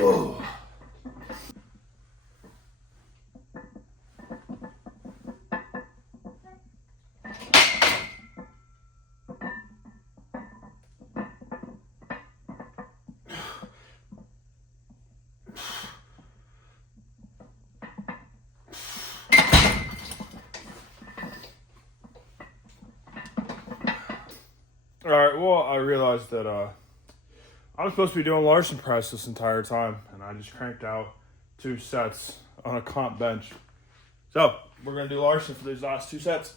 Oh. Alright, well, I realized that I was supposed to be doing Larson press this entire time, and I just cranked out 2 sets on a comp bench. So, we're going to do Larson for these last 2 sets.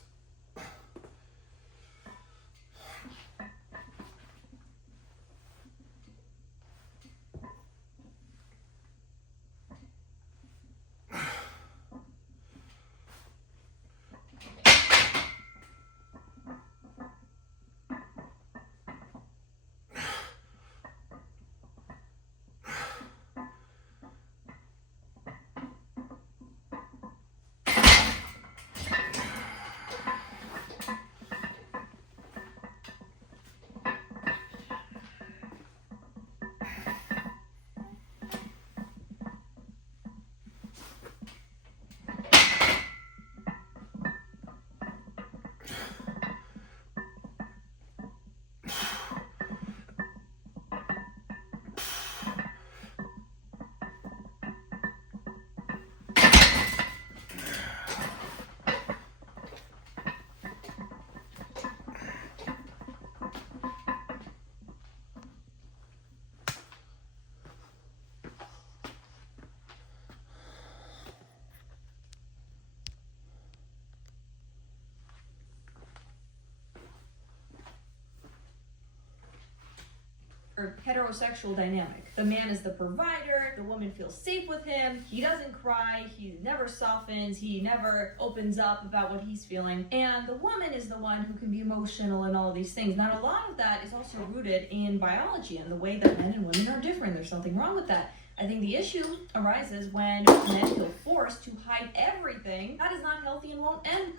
Or heterosexual dynamic. The man is the provider, the woman feels safe with him, he doesn't cry, he never softens, he never opens up about what he's feeling, and the woman is the one who can be emotional and all of these things. Now, a lot of that is also rooted in biology and the way that men and women are different. There's something wrong with that. I think the issue arises when men feel forced to hide everything. That is not healthy and won't end.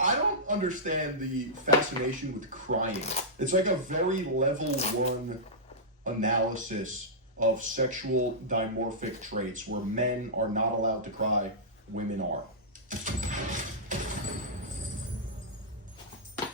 I don't understand the fascination with crying. It's like a very level 1 analysis of sexual dimorphic traits where men are not allowed to cry, women are.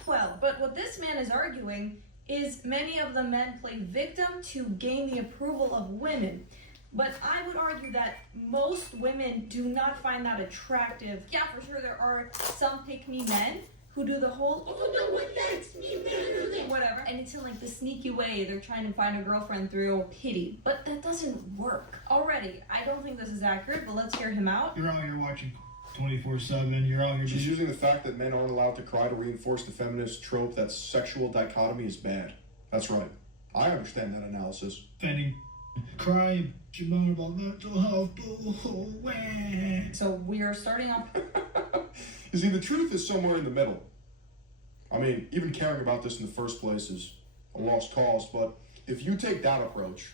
Well, but what this man is arguing is many of the men play victim to gain the approval of women. But I would argue that most women do not find that attractive. Yeah, for sure, there are some pick-me men who do the whole, oh, no one likes me better than whatever. And it's in like the sneaky way. They're trying to find a girlfriend through pity. But that doesn't work. Already, I don't think this is accurate, but let's hear him out. You're out here watching 24/7. You're out here She's using the fact that men aren't allowed to cry to reinforce the feminist trope that sexual dichotomy is bad. That's right. I understand that analysis. defending, crying, you moan about mental health. So we are starting off. You see, the truth is somewhere in the middle. I mean, even caring about this in the first place is a lost cause, but if you take that approach,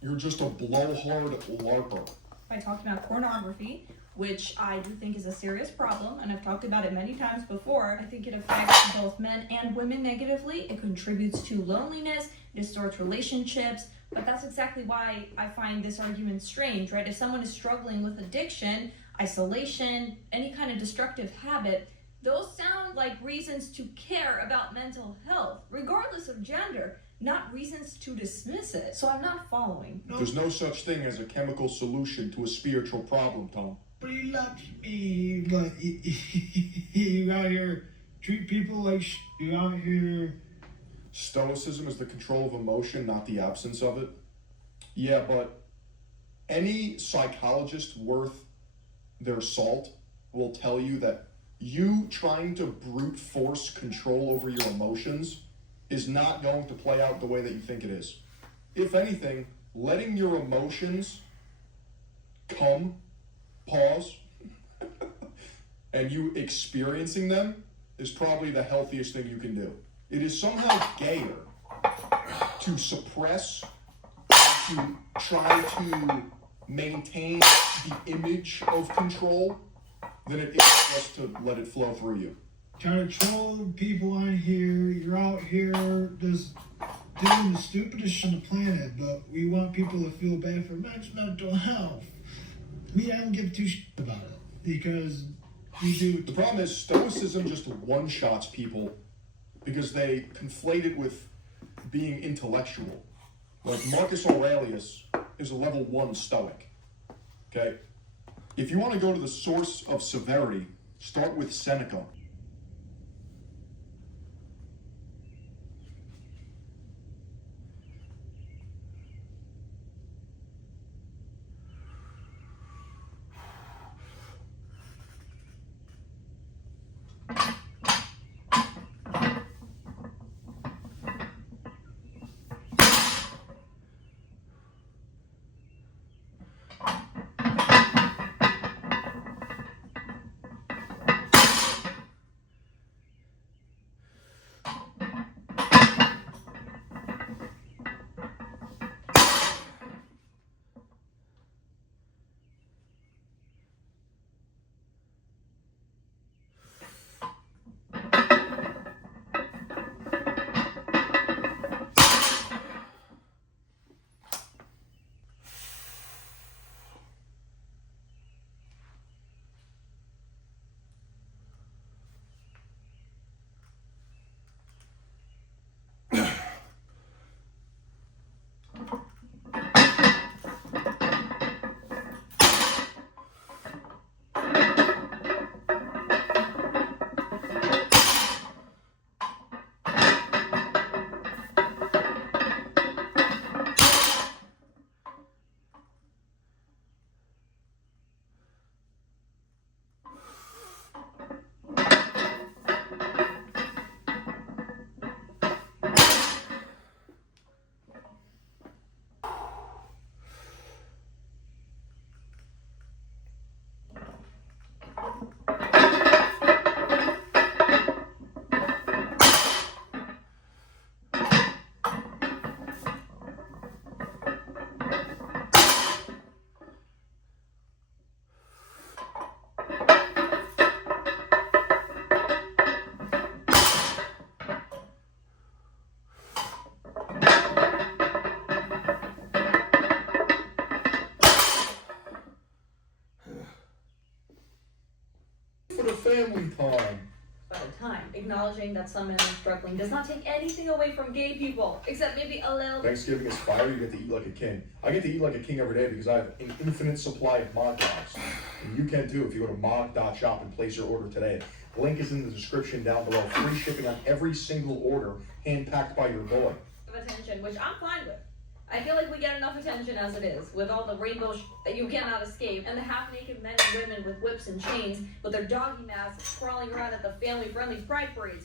you're just a blowhard LARPer. By talking about pornography, which I do think is a serious problem, and I've talked about it many times before. I think it affects both men and women negatively. It contributes to loneliness, distorts relationships, but that's exactly why I find this argument strange, right? If someone is struggling with addiction, isolation, any kind of destructive habit, those sound like reasons to care about mental health, regardless of gender, not reasons to dismiss it. So I'm not following. There's no such thing as a chemical solution to a spiritual problem, Tom. But he loves me, but you out here treat people like you out here. Stoicism is the control of emotion, not the absence of it. Yeah, but any psychologist worth their salt will tell you that you trying to brute force control over your emotions is not going to play out the way that you think it is. If anything, letting your emotions come, pause, and you experiencing them is probably the healthiest thing you can do. It is somehow gayer to suppress, to try to maintain the image of control than it is just to let it flow through you. Trying to troll people on here. You're out here just doing the stupidest shit on the planet, but we want people to feel bad for men's mental health. Me, I don't give two shits about it because we do. The problem is Stoicism just one-shots people because they conflate it with being intellectual. Like Marcus Aurelius is a level 1 Stoic. Okay? If you want to go to the source of severity, start with Seneca. For the family time. By the time, acknowledging that some men are struggling does not take anything away from gay people, except maybe a little. Thanksgiving is fire, you get to eat like a king. I get to eat like a king every day because I have an infinite supply of mod dogs. And you can too if you go to mod.shop and place your order today. Link is in the description down below. Free shipping on every single order, hand-packed by your boy. Of attention, which I'm fine with. I feel like we get enough attention as it is, with all the rainbow that you cannot escape, and the half-naked men and women with whips and chains, with their doggy masks, crawling around at the family-friendly pride parades.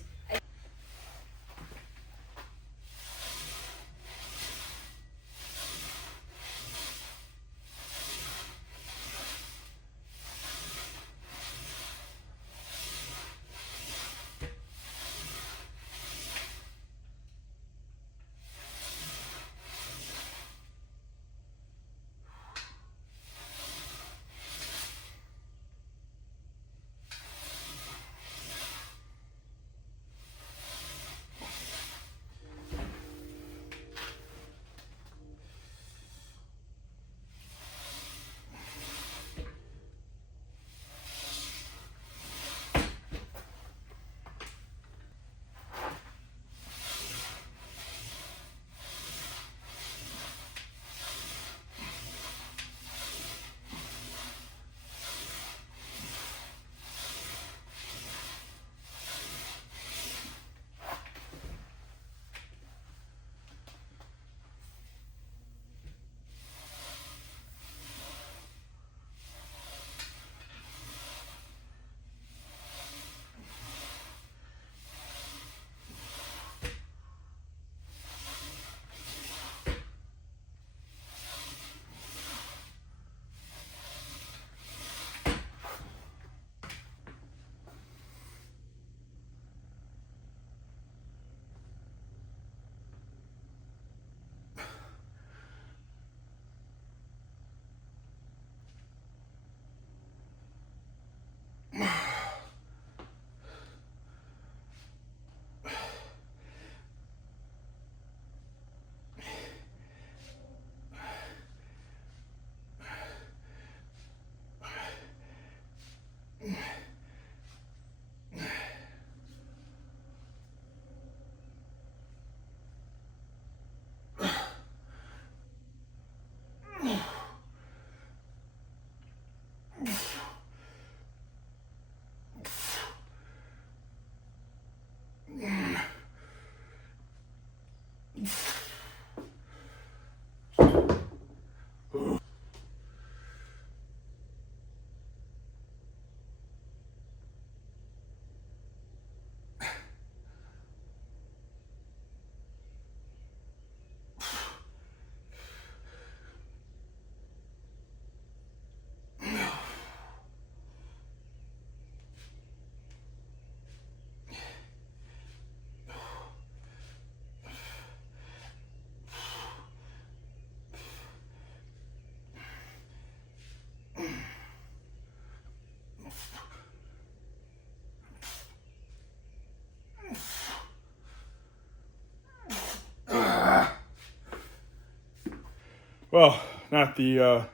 Well, not the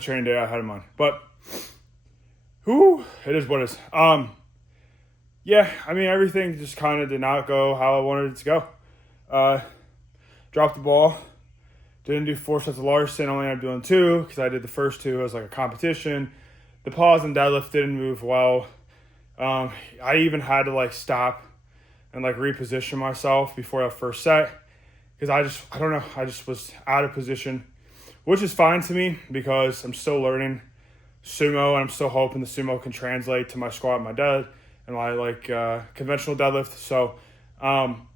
training day I had in mind, but it is what it is. Yeah, I mean, everything just kind of did not go how I wanted it to go. Dropped the ball. Didn't do 4 sets of Larson. Only ended up doing 2 because I did the first 2 as like a competition. The pause and deadlift didn't move well. I even had to like stop and like reposition myself before that first set because I don't know. I just was out of position, which is fine to me because I'm still learning sumo and I'm still hoping the sumo can translate to my squat and my dead and my like conventional deadlift. So I'm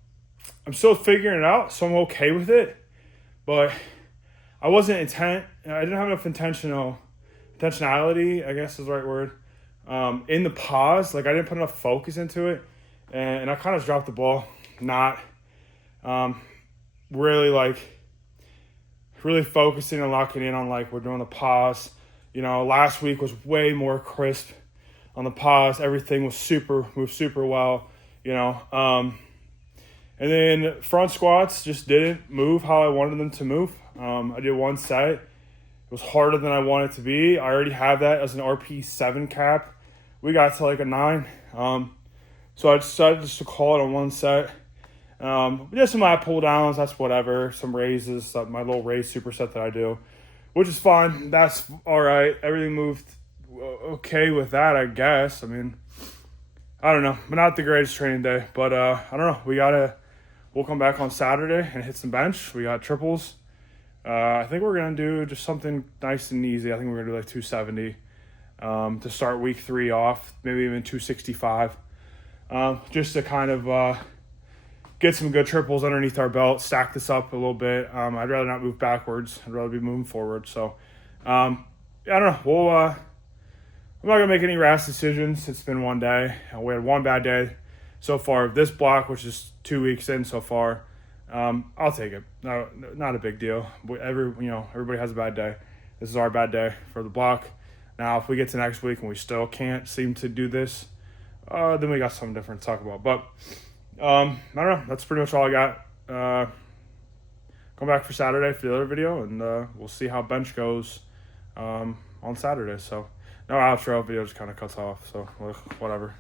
still figuring it out, so I'm okay with it. But I wasn't I didn't have enough intentionality, I guess is the right word, in the pause. Like I didn't put enough focus into it, and I kind of dropped the ball, not really focusing and locking in on like we're doing the pause. You know, last week was way more crisp on the pause. Everything was moved super well, you know. And then front squats just didn't move how I wanted them to move. I did 1 set. It was harder than I wanted it to be. I already have that as an RP 7 cap. We got to like a 9. So I decided just to call it on 1 set. Just some lat pull downs, that's whatever. Some raises, my little raise superset that I do, which is fine. That's all right. Everything moved okay with that, I guess. I mean, I don't know. But not the greatest training day. But I don't know. We'll come back on Saturday and hit some bench. We got triples. I think we're going to do just something nice and easy. I think we're going to do like 270 to start week 3 off, maybe even 265. Just to kind of get some good triples underneath our belt, stack this up a little bit. I'd rather not move backwards. I'd rather be moving forward. So, I don't know. I'm not going to make any rash decisions. It's been 1 day. We had 1 bad day so far of this block, which is 2 weeks in so far. I'll take it. No, not a big deal. Everybody has a bad day. This is our bad day for the block. Now, if we get to next week and we still can't seem to do this, then we got something different to talk about. But I don't know. That's pretty much all I got. Come back for Saturday for the other video, and we'll see how bench goes on Saturday. So no outro, video just kind of cuts off. So whatever.